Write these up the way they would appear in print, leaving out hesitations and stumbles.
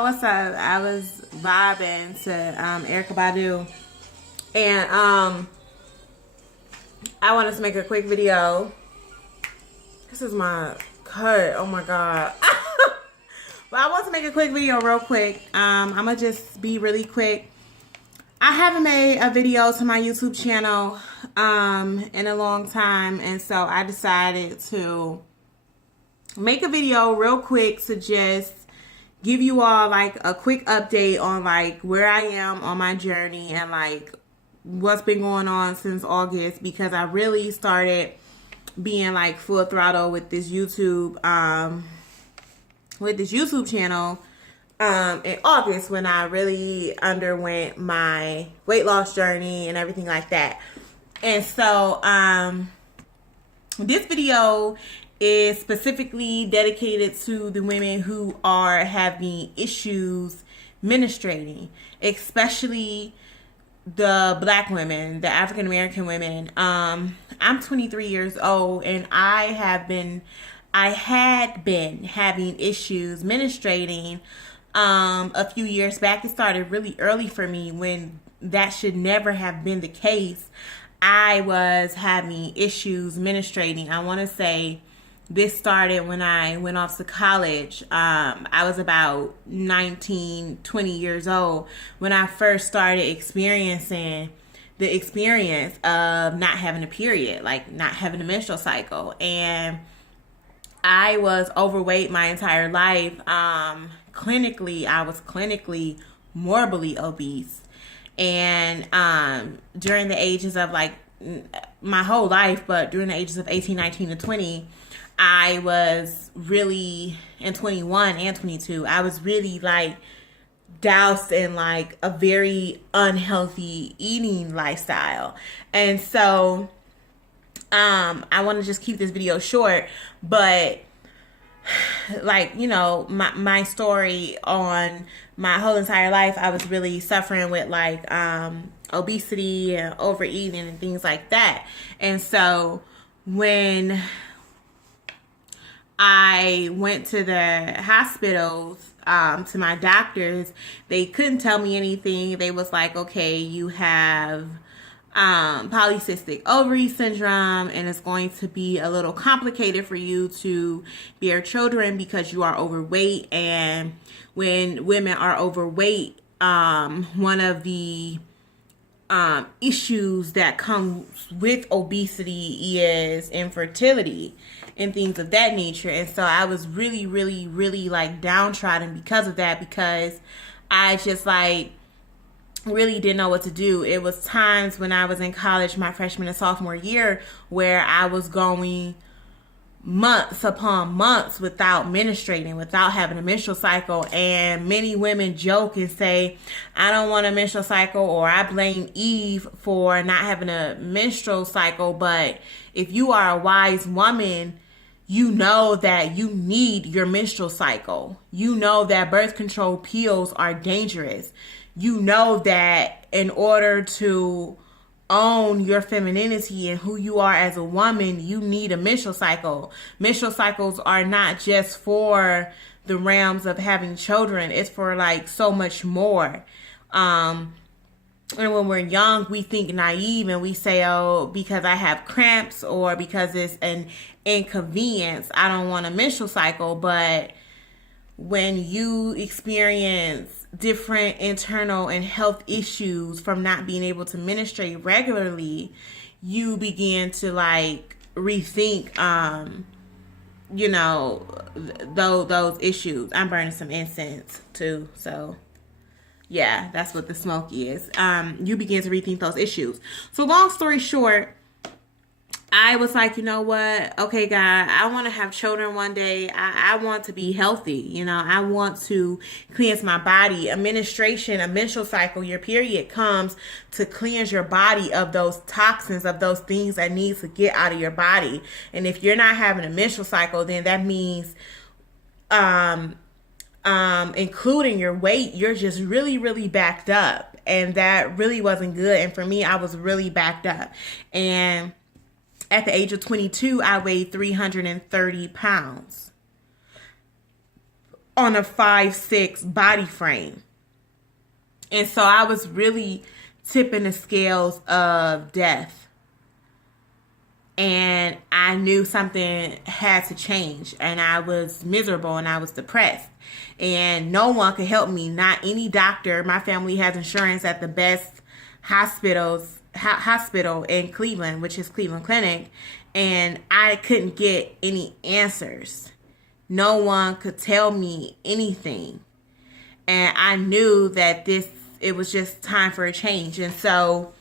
what's up? I was vibing to Erykah Badu, and I wanted to make a quick video. This is my cut. Oh my god! But I want to make a quick video, real quick. I'm gonna just be really quick. I haven't made a video to my YouTube channel in a long time, and so I decided to make a video real quick to just give you all like a quick update on like where I am on my journey and like what's been going on since August, because I really started being like full throttle with this YouTube channel in August, when I really underwent my weight loss journey and everything like that. And so this video is specifically dedicated to the women who are having issues menstruating, especially the Black women, the African American women. I'm 23 years old, and I had been having issues menstruating a few years back. It started really early for me, when that should never have been the case. I was having issues menstruating. I want to say this started when I went off to college. I was about 19, 20 years old when I first started experiencing the experience of not having a period, like not having a menstrual cycle. And I was overweight my entire life. Clinically, I was clinically morbidly obese. And during the ages of like my whole life, but during the ages of 18, 19, and 20, I was really, in 21 and 22, I was really like doused in like a very unhealthy eating lifestyle. And so I want to just keep this video short, but like, you know, my story on my whole entire life, I was really suffering with like obesity and overeating and things like that. And so when I went to the hospitals, to my doctors, they couldn't tell me anything. They was like, okay, you have polycystic ovary syndrome, and it's going to be a little complicated for you to bear children because you are overweight. And when women are overweight, one of the issues that comes with obesity is infertility and things of that nature. And so I was really, really, really like downtrodden because of that, because I just like really didn't know what to do. It was times when I was in college, my freshman and sophomore year, where I was going months upon months without menstruating, without having a menstrual cycle. And many women joke and say, I don't want a menstrual cycle, or I blame Eve for not having a menstrual cycle. But if you are a wise woman, you know that you need your menstrual cycle. You know that birth control pills are dangerous. You know that in order to own your femininity and who you are as a woman, you need a menstrual cycle. Menstrual cycles are not just for the realms of having children. It's for like so much more. And when we're young, we think naive and we say, oh, because I have cramps or because it's an inconvenience, I don't want a menstrual cycle. But when you experience different internal and health issues from not being able to menstruate regularly, you begin to like rethink, you know, those issues. I'm burning some incense too, so yeah, that's what the smoke is. You begin to rethink those issues. So long story short, I was like, you know what? Okay, God, I want to have children one day. I want to be healthy. You know, I want to cleanse my body. A menstrual cycle, your period comes to cleanse your body of those toxins, of those things that needs to get out of your body. And if you're not having a menstrual cycle, then that means, including your weight, you're just really, really backed up. And that really wasn't good. And for me, I was really backed up. And at the age of 22, I weighed 330 pounds. on a 5'6" body frame. And so I was really tipping the scales of death. And I knew something had to change. And I was miserable and I was depressed. And no one could help me. Not any doctor. My family has insurance at the best hospital in Cleveland, which is Cleveland Clinic. And I couldn't get any answers. No one could tell me anything. And I knew that it was just time for a change. And so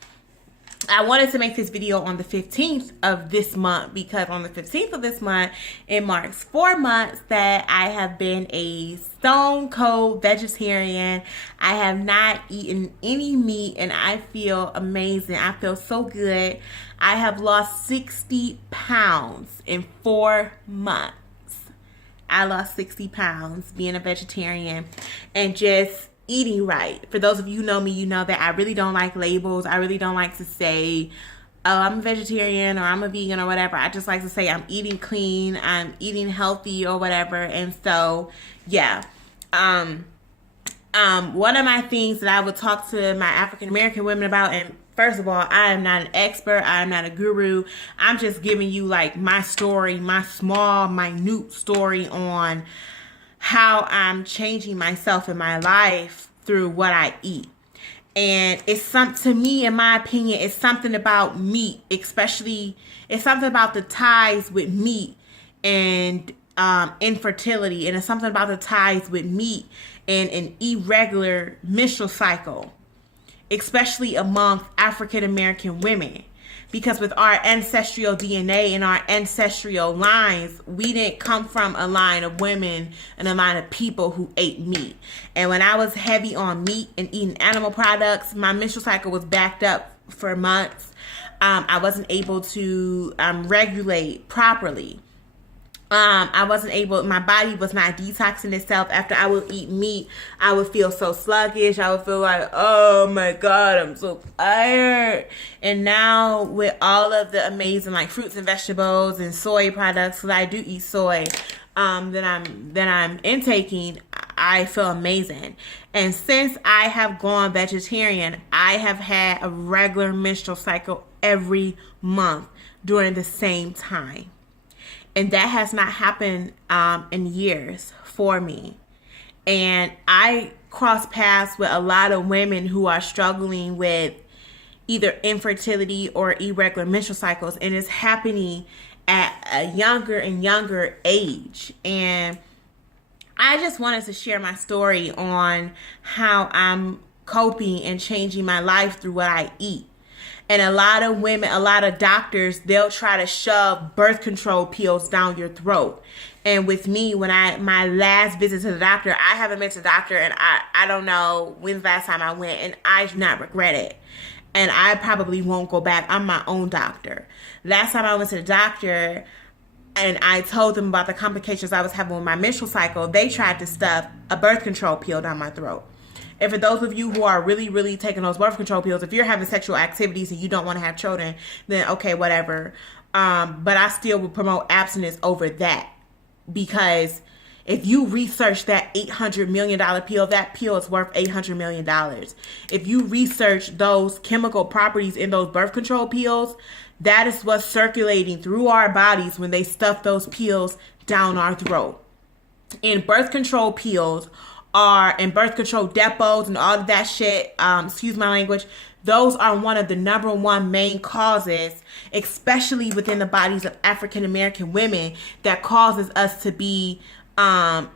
I wanted to make this video on the 15th of this month, because on the 15th of this month, it marks 4 months that I have been a stone cold vegetarian. I have not eaten any meat and I feel amazing. I feel so good. I have lost 60 pounds in 4 months. I lost 60 pounds being a vegetarian and just eating right. For those of you who know me, you know that I really don't like labels. I really don't like to say, oh, I'm a vegetarian or I'm a vegan or whatever. I just like to say I'm eating clean, I'm eating healthy or whatever. And so, yeah. One of my things that I would talk to my African American women about, and first of all, I am not an expert. I am not a guru. I'm just giving you like my story, my small, minute story on how I'm changing myself in my life through what I eat. And it's to me, in my opinion, it's something about meat, especially, it's something about the ties with meat and infertility. And it's something about the ties with meat and an irregular menstrual cycle, especially among African American women. Because with our ancestral DNA and our ancestral lines, we didn't come from a line of women and a line of people who ate meat. And when I was heavy on meat and eating animal products, my menstrual cycle was backed up for months. I wasn't able to regulate properly. My body was not detoxing itself. After I would eat meat, I would feel so sluggish. I would feel like, oh my God, I'm so tired. And now with all of the amazing like fruits and vegetables and soy products, because I do eat soy, that I'm intaking, I feel amazing. And since I have gone vegetarian, I have had a regular menstrual cycle every month during the same time. And that has not happened in years for me. And I cross paths with a lot of women who are struggling with either infertility or irregular menstrual cycles. And it's happening at a younger and younger age. And I just wanted to share my story on how I'm coping and changing my life through what I eat. And a lot of women, a lot of doctors, they'll try to shove birth control pills down your throat. And with me, when my last visit to the doctor, I haven't been to the doctor and I don't know when's the last time I went, and I do not regret it. And I probably won't go back. I'm my own doctor. Last time I went to the doctor and I told them about the complications I was having with my menstrual cycle, they tried to stuff a birth control pill down my throat. And for those of you who are really, really taking those birth control pills, if you're having sexual activities and you don't want to have children, then okay, whatever. But I still would promote abstinence over that. Because if you research that $800 million pill, that pill is worth $800 million. If you research those chemical properties in those birth control pills, that is what's circulating through our bodies when they stuff those pills down our throat. And birth control pills and birth control depots and all of that shit, excuse my language, those are one of the number one main causes, especially within the bodies of African American women, that causes us to be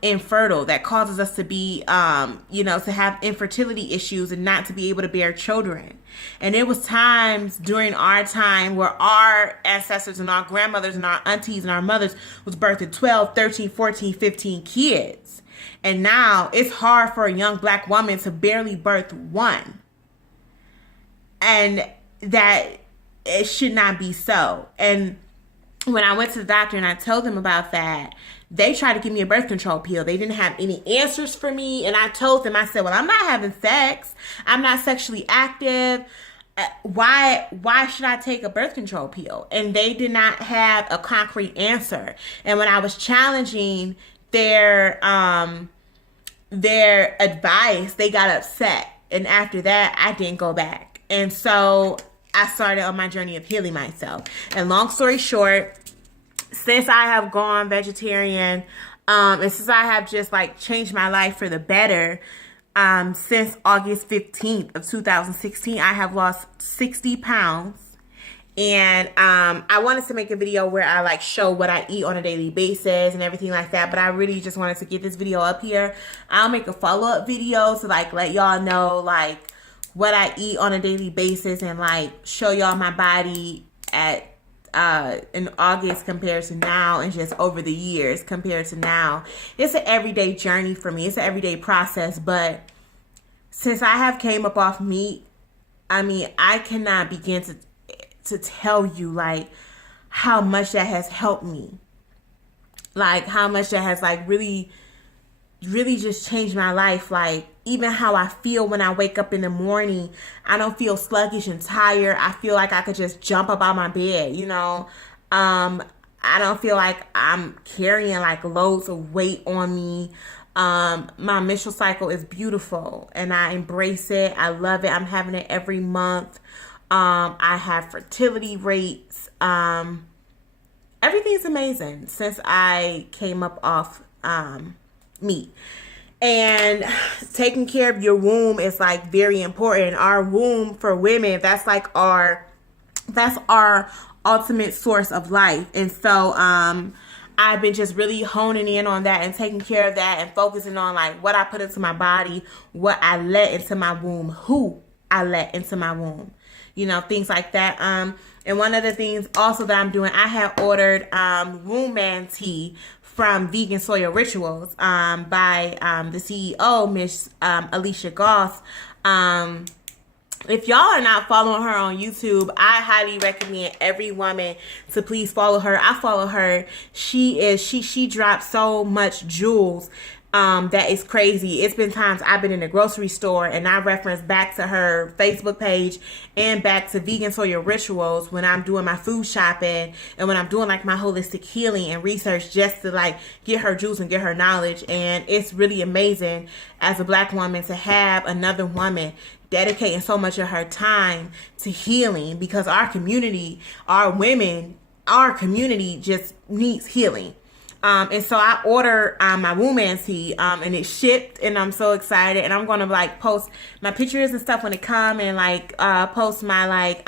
infertile, that causes us to be, to have infertility issues and not to be able to bear children. And it was times during our time where our ancestors and our grandmothers and our aunties and our mothers was birthing 12, 13, 14, 15 kids. And now it's hard for a young black woman to barely birth one. And that it should not be so. And when I went to the doctor and I told them about that, they tried to give me a birth control pill. They didn't have any answers for me. And I told them, I said, well, I'm not having sex. I'm not sexually active. Why should I take a birth control pill? And they did not have a concrete answer. And when I was challenging their their advice, they got upset. And after that, I didn't go back. And so I started on my journey of healing myself. And long story short, since I have gone vegetarian, and since I have just like changed my life for the better, since August 15th of 2016, I have lost 60 pounds. And I wanted to make a video where I like show what I eat on a daily basis and everything like that. But I really just wanted to get this video up here. I'll make a follow-up video to like let y'all know like what I eat on a daily basis and like show y'all my body at in August compared to now, and just over the years compared to now. It's an everyday journey for me. It's an everyday process. But since I have came up off meat, I mean, I cannot begin to tell you like how much that has helped me, like how much that has like really just changed my life. Like even how I feel when I wake up in the morning, I don't feel sluggish and tired. I feel like I could just jump up out my bed, you know. I don't feel like I'm carrying like loads of weight on me. My menstrual cycle is beautiful and I embrace it. I love it. I'm having it every month. I have fertility rates. Everything's amazing since I came up off meat. And taking care of your womb is like very important. Our womb for women, that's our ultimate source of life. And so I've been just really honing in on that and taking care of that and focusing on like what I put into my body, what I let into my womb, who I let into my womb. You know, things like that. And one of the things also that I'm doing, I have ordered womb man tea from Vegan Soil Rituals by the CEO, Miss Alicia Goss. If y'all are not following her on YouTube, I highly recommend every woman to please follow her. I follow her. She drops so much jewels. That is crazy. It's been times I've been in the grocery store and I reference back to her Facebook page and back to Vegan Soil Rituals when I'm doing my food shopping and when I'm doing like my holistic healing and research, just to like get her juice and get her knowledge. And it's really amazing as a Black woman to have another woman dedicating so much of her time to healing, because our community, our women, our community just needs healing. And so I ordered my womb man tea, and it shipped, and I'm so excited. And I'm gonna like post my pictures and stuff when it come, and like post my like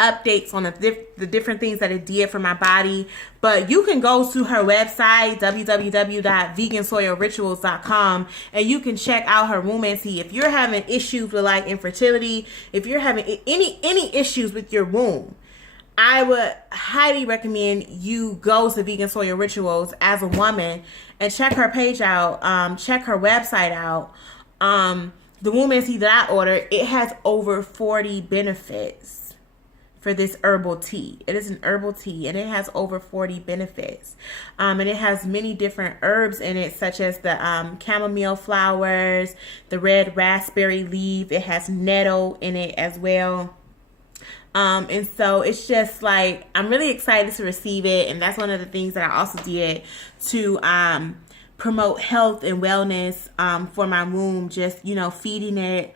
updates on the different things that it did for my body. But you can go to her website, www.vegansoilrituals.com, and you can check out her womb man tea. If you're having issues with like infertility, if you're having any issues with your womb, I would highly recommend you go to Vegan Soil Rituals as a woman and check her page out, check her website out. The womb man tea that I ordered, it has over 40 benefits for this herbal tea. It is an herbal tea and it has over 40 benefits. And it has many different herbs in it, such as the chamomile flowers, the red raspberry leaf. It has nettle in it as well. And so it's just like, I'm really excited to receive it. And that's one of the things that I also did to promote health and wellness for my womb, just, you know, feeding it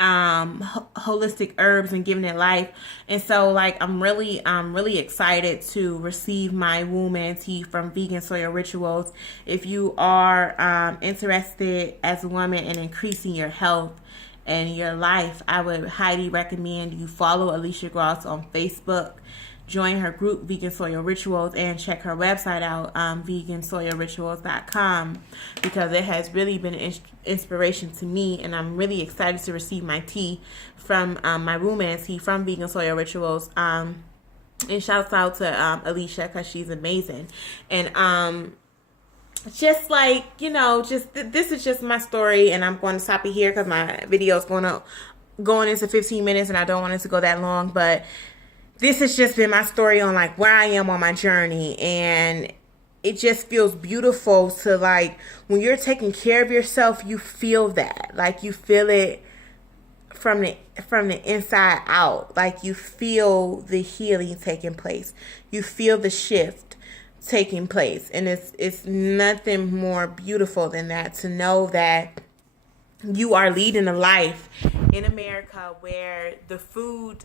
holistic herbs and giving it life. And so like I'm really excited to receive my womb man tea from Vegan Soil Rituals. If you are interested as a woman in increasing your health and your life, I would highly recommend you follow Alicia Gross on Facebook, join her group Vegan Soil Rituals, and check her website out, vegansoilrituals.com, because it has really been an inspiration to me, and I'm really excited to receive my tea from my womb man tea from Vegan Soil Rituals. And shouts out to Alicia, because she's amazing. And just like, you know, just this is just my story, and I'm going to stop it here because my video is going into 15 minutes and I don't want it to go that long. But this has just been my story on like where I am on my journey, and it just feels beautiful to like, when you're taking care of yourself, you feel that, like you feel it from the inside out. Like you feel the healing taking place, you feel the shift. taking place. And it's nothing more beautiful than that, to know that you are leading a life in America where the food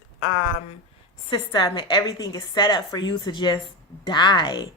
system and everything is set up for you to just die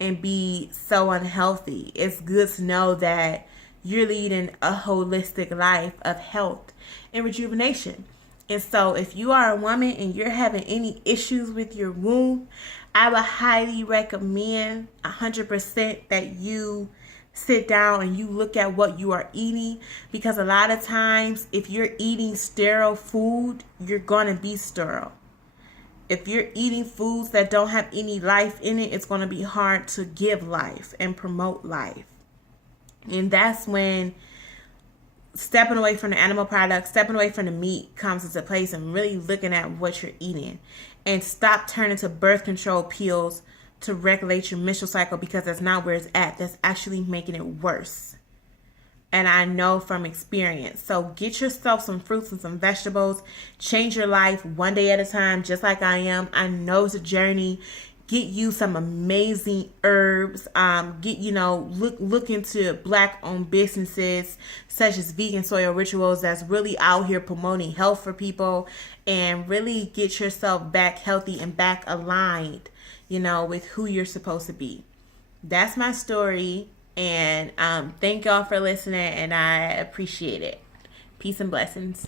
and be so unhealthy. It's good to know that you're leading a holistic life of health and rejuvenation. And so, if you are a woman and you're having any issues with your womb, I would highly recommend 100% that you sit down and you look at what you are eating, because a lot of times, if you're eating sterile food, you're going to be sterile. If you're eating foods that don't have any life in it, it's going to be hard to give life and promote life. And that's when stepping away from the animal products, stepping away from the meat comes into place, and really looking at what you're eating. And stop turning to birth control pills to regulate your menstrual cycle, because that's not where it's at. That's actually making it worse. And I know from experience. So get yourself some fruits and some vegetables. Change your life one day at a time, just like I am. I know it's a journey. Get you some amazing herbs. Look into Black-owned businesses such as Vegan Soil Rituals that's really out here promoting health for people, and really get yourself back healthy and back aligned, with who you're supposed to be. That's my story. And thank y'all for listening, and I appreciate it. Peace and blessings.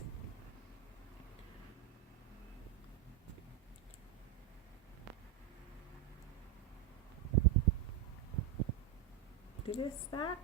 Did it stop?